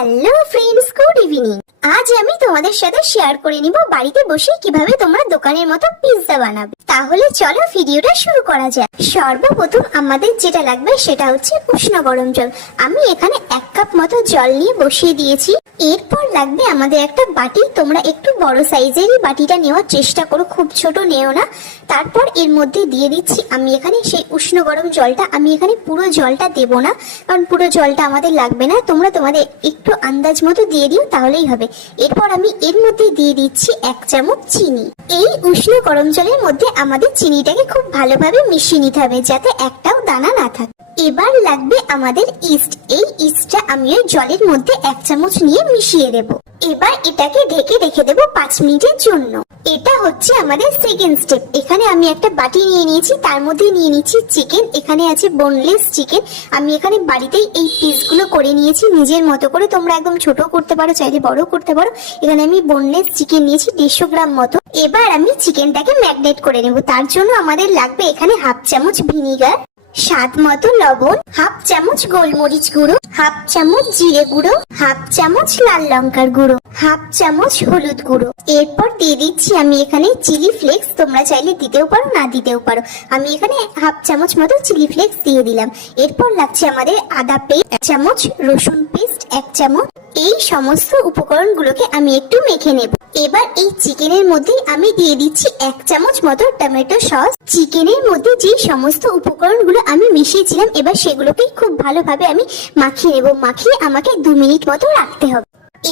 Hello friends, good evening. আজ আমি তোমাদের সাথে শেয়ার করে নিব বাড়িতে বসে কিভাবে তোমরা দোকানের মতো পিৎজা বানাবে। তাহলে চলো ভিডিওটা শুরু করা যাক। সর্বপ্রথম আমাদের যেটা লাগবে সেটা হচ্ছে উষ্ণ গরম জল। আমি এখানে 1 কাপ মতো জল নিয়ে বসিয়ে দিয়েছি। এরপর লাগবে আমাদের একটা বাটি। তোমরা একটু বড় সাইজেরই বাটিটা নেওয়ার চেষ্টা করো, খুব ছোট নেও না। তারপর এর মধ্যে দিয়ে দিচ্ছি আমি এখানে সেই উষ্ণ গরম জলটা। আমি এখানে পুরো জলটা দেব না, কারণ পুরো জলটা আমাদের লাগবে না। তোমরা তোমাদের একটু আন্দাজ মতো দিয়ে দিও, তাহলেই হবে। এরপর আমি এর মধ্যে দিয়ে দিচ্ছি 1 চামচ চিনি। এই উষ্ণ গরম জলের মধ্যে আমাদের চিনিটাকে খুব ভালোভাবে মিশিয়ে নিতে হবে, যাতে একটাও দানা না থাকে। এবার লাগবে আমাদের ইস্ট। এই ইস্টটা আমি ওই জলের মধ্যে 1 চামচ নিয়ে মিশিয়ে দেব। এবার এটাকে ঢেকে রেখে দেব 5 মিনিটের জন্য। এটা হচ্ছে আমাদের সেকেন্ড স্টেপ। এখানে আমি একটা বাটি নিয়ে নিয়েছি, তার মধ্যে নিয়ে নিচ্ছি চিকেন। এখানে আছে বোনলেস চিকেন। আমি এখানে বাড়িতেই এই পিসগুলো করে নিয়েছি নিজের মতো করে। তোমরা একদম ছোট করতে পারো, চাইলে বড় করতে পারো। এখানে আমি বোনলেস চিকেন নিয়েছি 150 গ্রাম মতো। এবার আমি চিকেনটাকে ম্যারিনেট করে নেব। তার জন্য আমাদের লাগবে এখানে 1/2 চামচ ভিনিগার, স্বাদ মতো লবণ, 1/2 চামচ গোলমরিচ গুঁড়ো, 1/2 চামচ জিরে গুঁড়ো, 1/2 চামচ লাল লঙ্কার গুঁড়ো, 1/2 চামচ হলুদ গুঁড়ো। এরপর দিয়ে দিচ্ছি আমি এখানে চিলি ফ্লেক্স। তোমরা চাইলে দিতেও পারো, না দিতেও পারো। আমি এখানে 1/2 চামচ মতো চিলি ফ্লেক্স দিয়ে দিলাম। এরপর লাগছে আমাদের আদা পেস্ট 1 চামচ, রসুন পেস্ট 1 চামচ। এই সমস্ত উপকরণগুলোকে আমি একটু মেখে নেব। এবার এই চিকেনের মধ্যে আমি দিয়ে দিচ্ছি 1 চামচ মতো টমেটো সস। চিকেনের মধ্যে যে সমস্ত উপকরণগুলো আমি মিশিয়েছিলাম, এবার সেগুলোকে খুব ভালোভাবে আমি মাখিয়ে নেব। মাখিয়ে আমাকে 2 মিনিট মতো রাখতে হবে।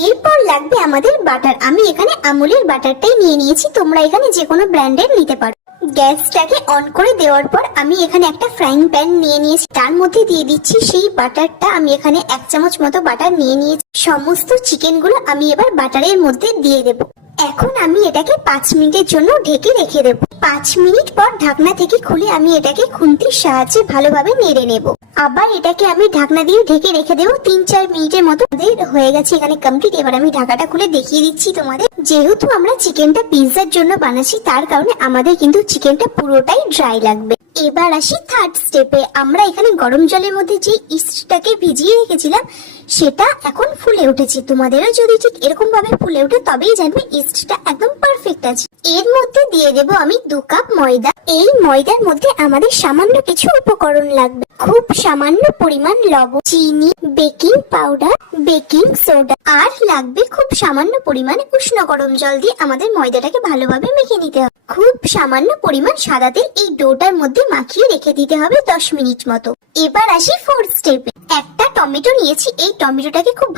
এরপর লাগবে আমাদের বাটার। আমি এখানে আমুলের বাটারটাই নিয়ে নিয়েছি। তোমরা এখানে যে কোনো ব্র্যান্ডের নিতে পারো। গ্যাসটাকে অন করে দেওয়ার পর আমি এখানে একটা ফ্রাইং প্যান নিয়ে নিয়েছি। তার মধ্যে দিয়ে দিচ্ছি সেই বাটারটা। আমি এখানে 1 চামচ মতো বাটার নিয়ে নিয়েছি। সমস্ত চিকেনগুলো আমি এবার বাটারের মধ্যে দিয়ে দেব। এখন আমি এটাকে 5 মিনিটের জন্য ঢেকে রেখে দেব। 5 মিনিট পর ঢাকনা থেকে খুলে আমি এটাকে খুন্তির সাহায্যে ভালোভাবে নেড়ে নেব। আবার এটাকে আমি ঢাকনা দিয়ে ঢেকে রেখে দেবো। 3-4 মিনিটের মতো হয়ে গেছে এখানে কমপ্লিট। এবার আমি ঢাকাটা খুলে দেখিয়ে দিচ্ছি তোমাদের। যেহেতু আমরা চিকেনটা পিৎজার জন্য বানাচ্ছি, তার কারণে আমাদের কিন্তু চিকেনটা পুরোটাই ড্রাই লাগবে। এবার আসি থার্ড স্টেপে। আমরা এখানে গরম জলের মধ্যে যে ইস্টটাকে ভিজিয়ে রেখেছিলাম, সেটা এখন ফুলে উঠেছে। তোমাদেরও যদি ঠিক এরকম ভাবে ফুলে ওঠে, তবেই জানবে ইস্টটা একদম পারফেক্ট আছে। এর মধ্যে দিয়ে দেব আমি 2 কাপ ময়দা। এই ময়দার মধ্যে আমাদের সামান্য কিছু উপকরণ লাগবে। খুব সামান্য পরিমাণ লবণ, চিনি, বেকিং পাউডার, বেকিং সোডা, আর লাগবে খুব সামান্য পরিমাণে উষ্ণ গরম জল দিয়ে আমাদের ময়দাটাকে ভালোভাবে মেখে নিতে হবে। খুব সামান্য পরিমাণ সাদা তেল এই ডোটার মধ্যে মাখিয়ে রেখে দিতে হবে 10 মিনিট মতো। এবার আসি ফোর্থ স্টেপে। একটা টমেটো নিয়েছি। এই টমেটোটাকে খুব